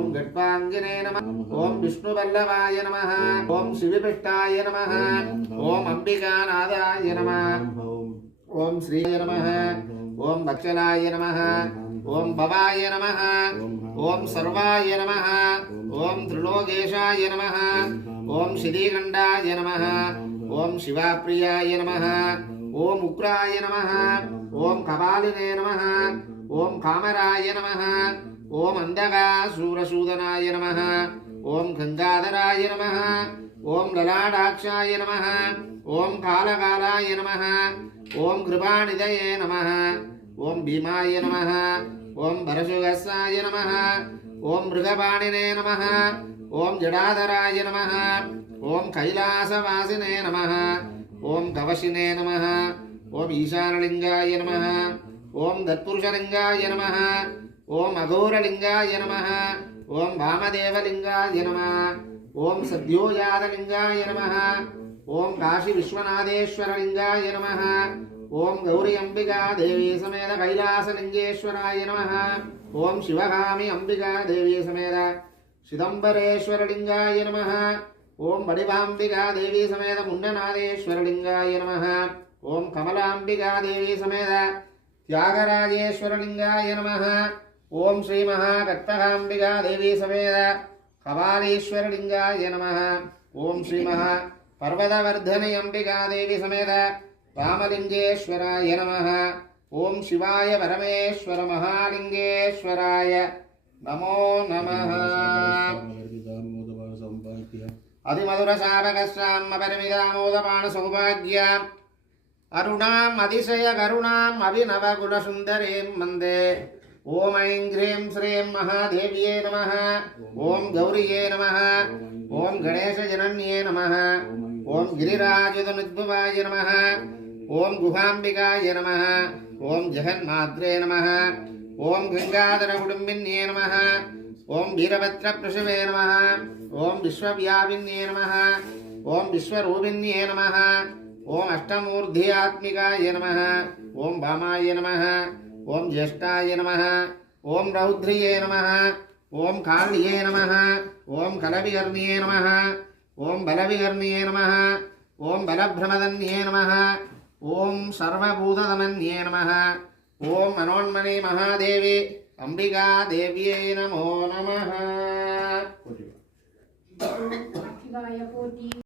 ओम गट्वांगिने नमः ओम विष्णुवल्लभाय नमः ओम शिवपिष्टाय नमः ओम अंबिकानादाय नमः ओम श्रीय नमः ओम वत्सलाय नमः ओम भवाय नमः ओम सर्वाय नमः ओम त्रिलोकेशाय नमः ओम श्रीगंडाय नमः ओम शिवाप्रियाय नमः ओम उग्राय नमः ओम कपालिने नमः ओम कामराय नमः ओम अंधकासूरसूदनाय नमः ओम गंगाधराय नमः ओम ललाटाक्षाय नमः ओम कालकालाय नमः ओम कृपानिधये नमः ओम भीमाय नमः ओम परशुगस्साय नमः ओम मृगपाणिने नमः ओम जडाधराय नमः ओम कैलासवासिने नमः ओम कवशिने नमः ओम ईशानलिंगाय नमः ओम तत्पुरुषलिंगाय नमः ओम अघोरलिंगाय नमः ओम वामदेवलिंगाय नमः ओम सद्योजातलिंगाय नमः ओम काशी विश्वनाथेश्वरलिंगाय नमः ओम गौरी अंबिका देवी समेत कैलासलिंगेश्वराय नमः ओम शिवगामी अंबिका देवी समेत चिदंबरेश्वरलिंगाय नमः ओम बडिवांबिका देवी समेत मुंडनाथेश्वरलिंगाय नमः ओम कमलांबिका देवी समेत त्यागराजेश्वरलिंगाय नमः ओम श्री महाकत्तकांबिका देवी समेत कपालीश्वरलिंगाय नमः ओम श्री महा पर्वतवर्धनी अंबिका देवी समेत रामलिंगेश्वराय नमः ओम शिवाय परमेश्वर महालिंगेश्वराय नमो नमः अधिमधुर शावकस्याम अपरिमितामोदपान सौभाग्याम् अरुणाम् अतिशय करुणाम् अभिनव गुणसुन्दरीं वन्दे ओम ऐं ह्रीं श्रीं महादेव्ये नमः ओम गौरिये नमः ओम गणेशजनन्ये नमः ओम गिरिराजतनुद्भवाय नमः ओम गुहाम्बिकाय नमः ओम जगन्मात्रे नमः ओम गंगाधरकुटुम्बिन्ये नमः ओम वीरभद्रप्रसवे नमः ओम विश्वव्यापिन्ये नमः ओम विश्वरूपिण्ये नमः ओम अष्टमूर्ध्यात्मिकाय नमः ओम वामाय नमः ओम ज्येष्ठाय नमः ओम रौद्रिये नमः ओम काल्ये नमः ओम कलविकर्ण्ये नमः ओम बलविकर्ण्ये नमः ओम बलभ्रमदन्ये नमः ओम सर्वभूतदमन्ये नमः ओम मनोन्मणि महादेवी अंबिका देव्यै नमो नमः।